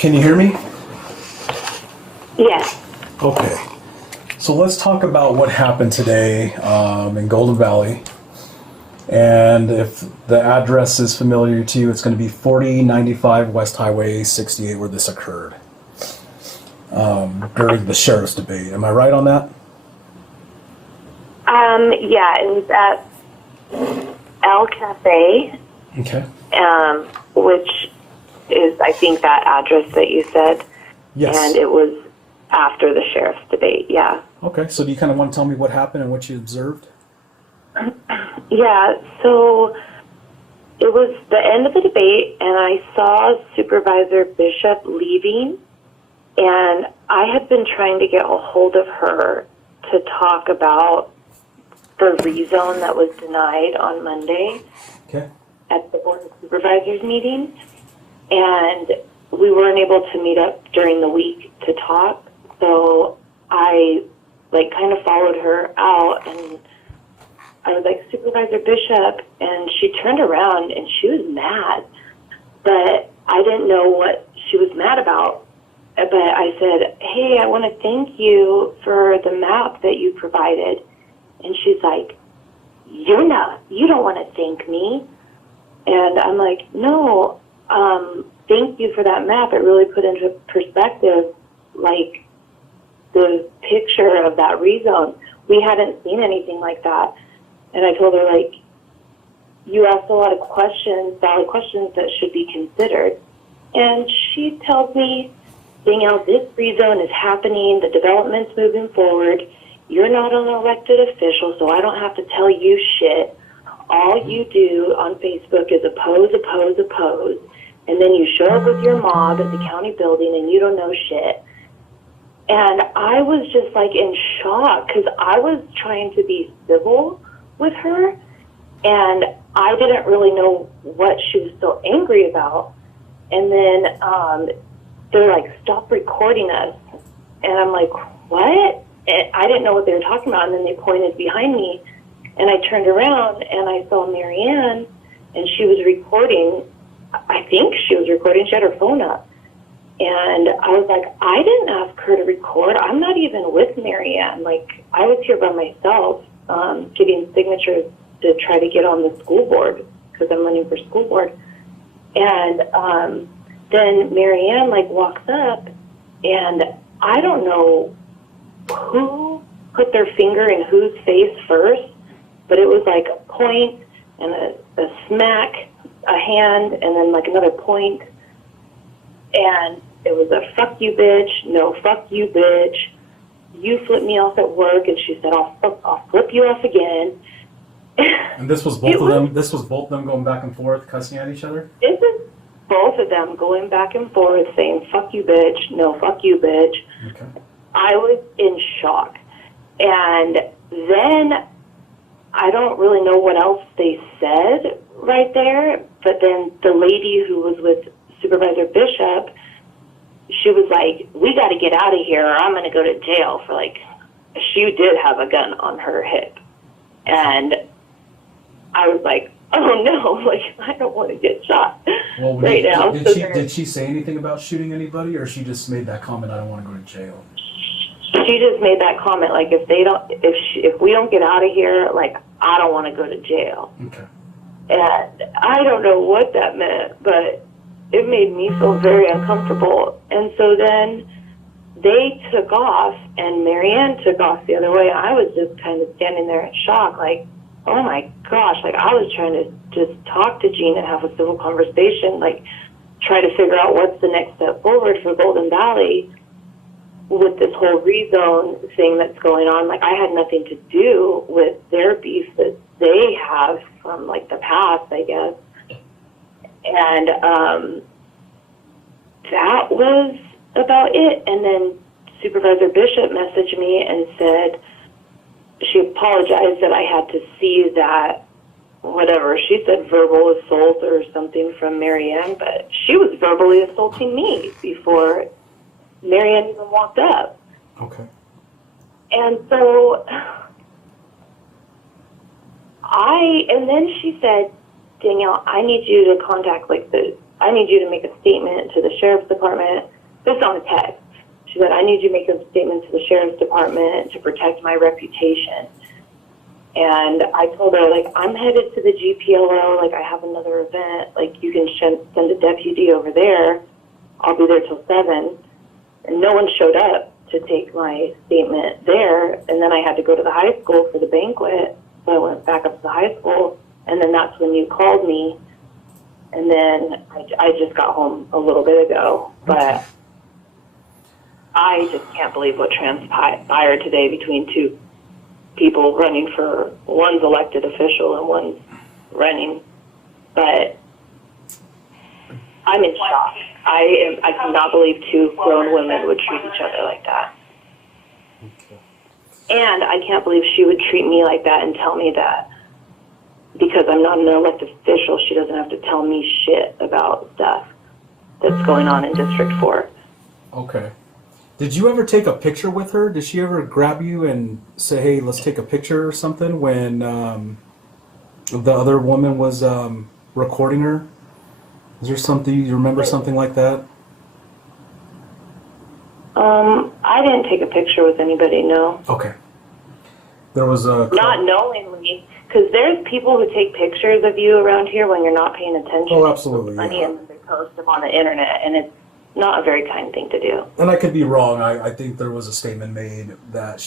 Can you hear me? Yes. Okay. So let's talk about what happened today in Golden Valley. And if the address is familiar to you, it's going to be 4095 West Highway 68 where this occurred during the sheriff's debate. Am I right on that? Yeah, it was at El Cafe. Okay. Which is, I think, that address that you said. Yes. And it was after the sheriff's debate, yeah. Okay, so do you kind of want to tell me what happened and what you observed? Yeah, so it was the end of the debate, and I saw Supervisor Bishop leaving, and I had been trying to get a hold of her to talk about the rezone that was denied on Monday. Okay. At the Board of Supervisors meeting, and we weren't able to meet up during the week to talk, so I kind of followed her out, and I was like, Supervisor Bishop, and she turned around and she was mad, but I didn't know what she was mad about. But I said, hey, I want to thank you for the map that you provided. And she's like, you don't want to thank me. And I'm like, no, thank you for that map. It really put into perspective, the picture of that rezone. We hadn't seen anything like that. And I told her, you asked a lot of questions, valid questions that should be considered. And she tells me, Danielle, this rezone is happening. The development's moving forward. You're not an elected official, so I don't have to tell you shit. All you do on Facebook is oppose, oppose, oppose, and then you show up with your mob at the county building and you don't know shit. And I was just in shock because I was trying to be civil with her, and I didn't really know what she was so angry about. And then they're like, stop recording us. And I'm like, what? And I didn't know what they were talking about, and then they pointed behind me. And I turned around and I saw Marianne, and she was recording. I think she was recording. She had her phone up. And I was like, I didn't ask her to record. I'm not even with Marianne. I was here by myself getting signatures to try to get on the school board because I'm running for school board. And then Marianne, walks up, and I don't know who put their finger in whose face first, but it was a point and a smack, a hand, and then another point. And it was a fuck you bitch, no fuck you bitch, you flipped me off at work, and she said, I'll flip you off again. And this was both of them. This was both of them going back and forth, cussing at each other. This is both of them going back and forth, saying "fuck you, bitch," "no, fuck you, bitch." Okay. I was in shock, and then I don't really know what else they said right there. But then the lady who was with Supervisor Bishop, she was like, "We got to get out of here, or I'm going to go to jail for She did have a gun on her hip, and I was like, oh no, I don't want to get shot now. Did she say anything about shooting anybody, or she just made that comment, I don't want to go to jail? She just made that comment, if we don't get out of here, I don't want to go to jail. Okay. And I don't know what that meant, but it made me feel very uncomfortable. And so then they took off, and Marianne took off the other way. I was just kind of standing there in shock, oh my gosh, I was trying to just talk to Gene and have a civil conversation, try to figure out what's the next step forward for Golden Valley with this whole rezone thing that's going on. I had nothing to do with their beef that they have from the past, I guess. And that was about it. And then Supervisor Bishop messaged me and said she apologized that I had to see that, whatever, she said verbal assault or something from Marianne, but she was verbally assaulting me before Marianne even walked up. Okay. And so and then she said, Danielle, I need you to contact the I need you to make a statement to the sheriff's department. This on a text. She said, I need you to make a statement to the sheriff's department to protect my reputation. And I told her, like, I'm headed to the GPLO. Like, I have another event. Like, you can send a deputy over there. I'll be there till 7. And no one showed up to take my statement there. And then I had to go to the high school for the banquet. So I went back up to the high school. And then that's when you called me. And then I just got home a little bit ago. But I just can't believe what transpired today between two people running for, one's elected official and one's running. But I'm in shock. I cannot believe two grown women would treat each other like that. Okay. And I can't believe she would treat me like that and tell me that because I'm not an elected official, she doesn't have to tell me shit about stuff that's going on in District 4. Okay. Did you ever take a picture with her? Did she ever grab you and say, hey, let's take a picture or something when the other woman was recording her? Is there something, you remember something like that? I didn't take a picture with anybody, no. Okay. There was a... Not knowingly, because there's people who take pictures of you around here when you're not paying attention. Oh, absolutely, Funny, yeah. and they post them on the internet, and it's not a very kind thing to do. And I could be wrong. I think there was a statement made that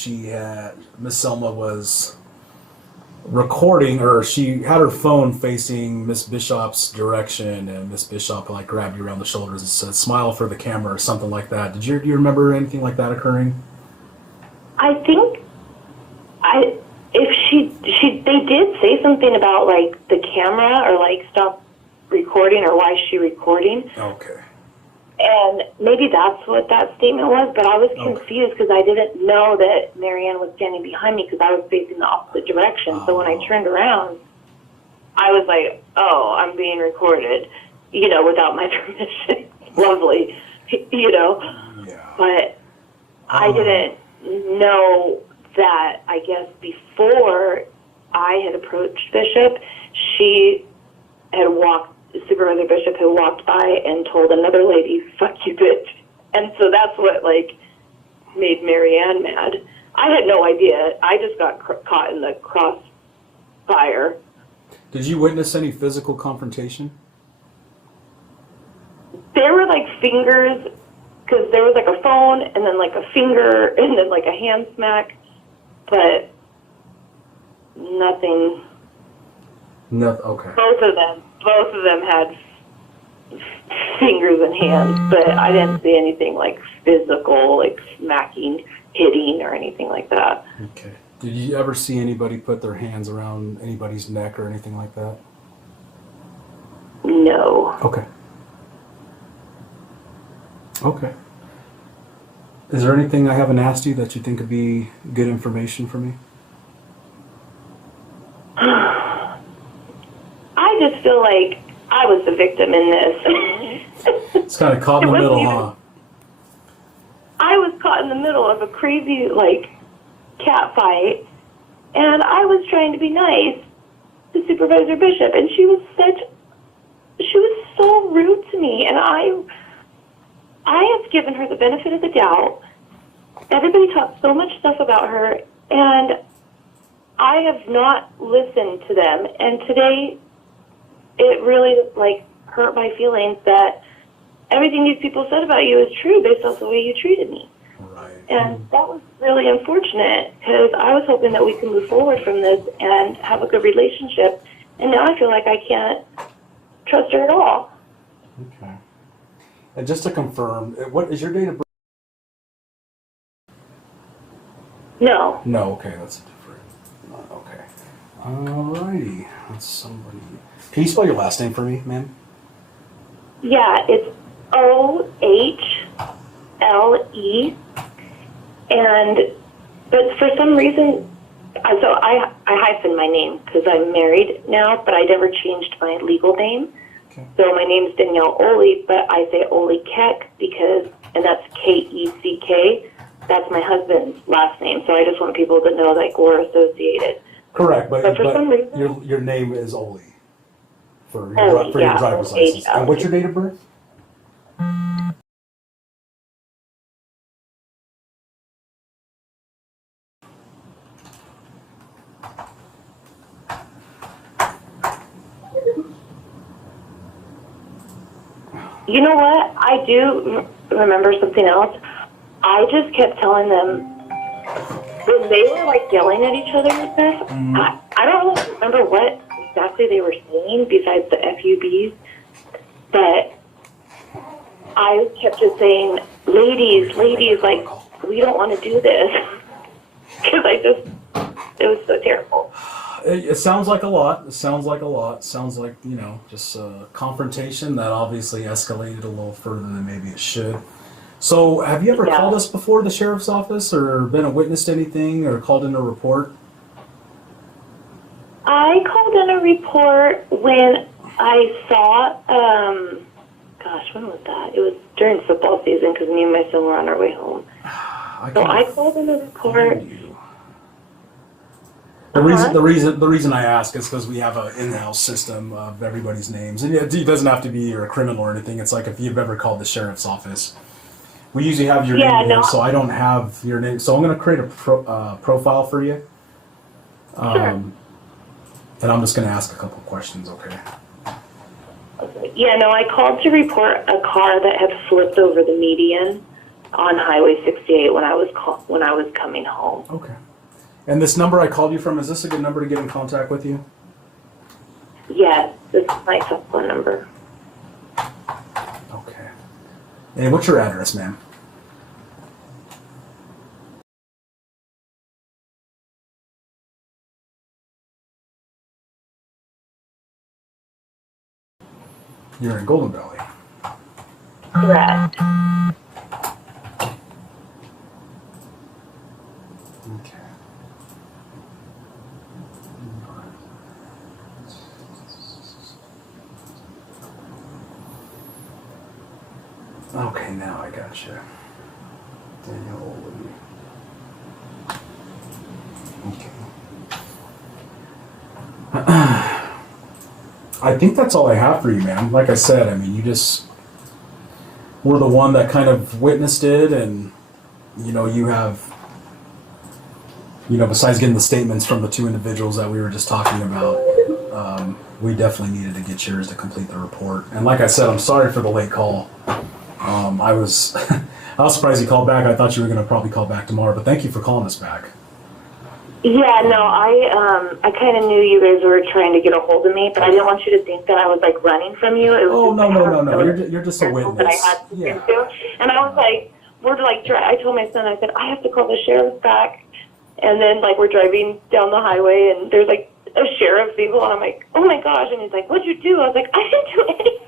Miss Selma was recording, or she had her phone facing Miss Bishop's direction, and Miss Bishop like grabbed you around the shoulders and said, smile for the camera, or something like that. Do you remember anything like that occurring? I think they did say something about like the camera or like stop recording or why is she recording. Okay. And maybe that's what that statement was, but I was confused because I didn't know that Marianne was standing behind me because I was facing the opposite direction. So when I turned around, I was like, oh, I'm being recorded, without my permission. Lovely, Yeah. But I didn't know that, I guess, before I had approached Bishop, Supervisor Bishop had walked by and told another lady, fuck you, bitch. And so that's what, made Marianne mad. I had no idea. I just got caught in the crossfire. Did you witness any physical confrontation? There were, fingers, because there was, a phone, and then, a finger, and then, a hand smack, but nothing. No, okay. Both of them had fingers and hands, but I didn't see anything physical, smacking, hitting, or anything like that. Okay. Did you ever see anybody put their hands around anybody's neck or anything like that? No. Okay. Okay. Is there anything I haven't asked you that you think would be good information for me? I just feel like I was the victim in this. It's kind of caught in the middle, huh? I was caught in the middle of a crazy, cat fight, and I was trying to be nice to Supervisor Bishop, and she was so rude to me, and I have given her the benefit of the doubt. Everybody talks so much stuff about her, and I have not listened to them, and today it really hurt my feelings that everything these people said about you is true based off the way you treated me. Right. And that was really unfortunate because I was hoping that we could move forward from this and have a good relationship. And now I feel like I can't trust her at all. Okay. And just to confirm, what is your date of birth? No. No, okay, that's different. Okay. Alrighty. That's somebody. Can you spell your last name for me, ma'am? Yeah, it's Ohle. But for some reason, I hyphen my name because I'm married now, but I never changed my legal name. Okay. So my name is Danielle Ohle, but I say Ohle-Keck and that's Keck. That's my husband's last name. So I just want people to know we're associated. Correct, but for some reason, your name is Ohle. for your driver's license. And what's your date of birth? You know what? I do remember something else. I just kept telling them when they were like yelling at each other and stuff. I don't really remember what exactly they were saying besides the FUBs, but I kept just saying, ladies, like, we don't want to do this. Because it was so terrible. It sounds like a lot. Sounds like, just a confrontation that obviously escalated a little further than maybe it should. So have you ever called us before, the sheriff's office, or been a witness to anything, or called in a report? I called in a report when I saw, when was that? It was during football season because me and my son were on our way home. I called in a report. The reason I ask is because we have an in-house system of everybody's names, and it doesn't have to be you're a criminal or anything. It's like if you've ever called the sheriff's office, we usually have your name here, so I don't have your name. So I'm going to create a profile for you, and I'm just going to ask a couple questions. Okay. Yeah, no, I called to report a car that had flipped over the median on Highway 68 when I was coming home. Okay. And this number I called you from, is this a good number to get in contact with you? Yes, this is my cell phone number. Okay. And what's your address, ma'am? You're in Golden Valley. Correct. Okay. Okay, now I got you. Danielle Okay. I think that's all I have for you, man. Like I said, I mean, you just were the one that kind of witnessed it, and you have, besides getting the statements from the two individuals that we were just talking about, we definitely needed to get yours to complete the report. And like I said, I'm sorry for the late call. I was surprised you called back. I thought you were going to probably call back tomorrow, but thank you for calling us back. Yeah, no, I kind of knew you guys were trying to get a hold of me, but I didn't want you to think that I was like running from you. It was no. You're just a witness. That I had to get to. And I was like, I told my son, I said, I have to call the sheriff back. And then like we're driving down the highway and there's like a sheriff's vehicle and I'm like, oh my gosh. And he's like, what'd you do? I was like, I didn't do anything.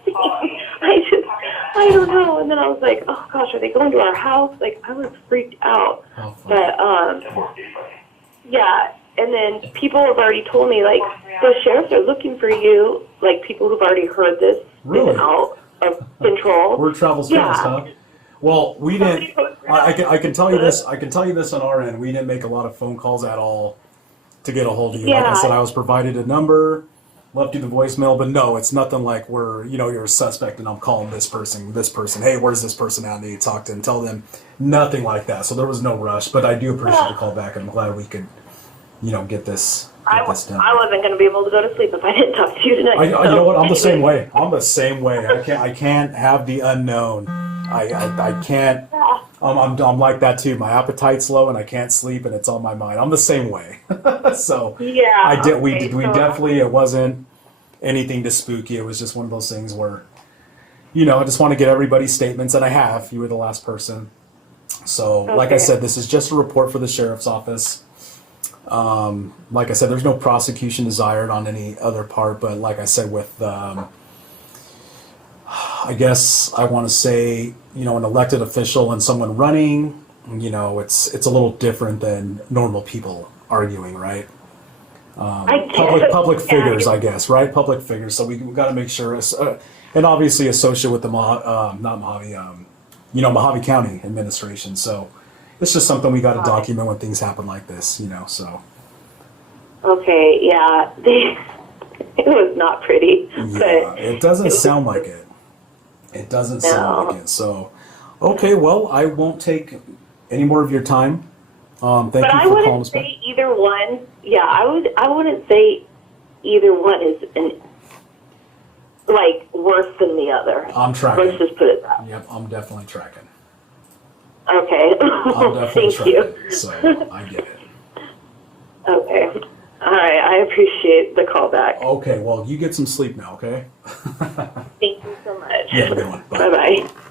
I don't know. And then I was like, oh gosh, are they going to our house? Like I was freaked out. But, yeah, and then people have already told me, like, the sheriffs are looking for you, like, people who've already heard this is out of control. Word travels fast, huh? Well, we didn't, I can tell you this, on our end, we didn't make a lot of phone calls at all to get a hold of you. Yeah. Like I said, I was provided a number, left you the voicemail, but no, it's nothing like you're a suspect and I'm calling this person, hey, where's this person at? I need to talk to them, tell them, nothing like that. So there was no rush, but I do appreciate the call back and I'm glad we could, get this done. I wasn't going to be able to go to sleep if I didn't talk to you tonight. You know what? I'm the same way. I can't have the unknown. I can't. I'm like that too. My appetite's low and I can't sleep and it's on my mind. I'm the same way. So yeah, we definitely. It wasn't anything to spook you. It was just one of those things where, I just want to get everybody's statements, and I have. You were the last person. So, like I said, this is just a report for the sheriff's office. Like I said, there's no prosecution desired on any other part, but like I said, with, I guess I want to say, an elected official and someone running, it's a little different than normal people arguing, right? Public figures, I guess, right? Public figures. So we got to make sure, and obviously associate with the Mohave County administration. So it's just something we got to document when things happen like this, so. Okay, yeah. It was not pretty, Yeah, but it doesn't sound like it. It doesn't sound like it. So, okay, well, I won't take any more of your time. Thank but you I for calling wouldn't us back. say either one. Yeah, I wouldn't say either one is like worse than the other. I'm tracking. Let's just put it that way. Yep, I'm definitely tracking. Okay. I'm definitely Thank you. tracking. So, I get it. Okay. All right. I appreciate the call back. Okay, well, you get some sleep now, okay? Thank you so much. You have a good one. Bye. Bye-bye.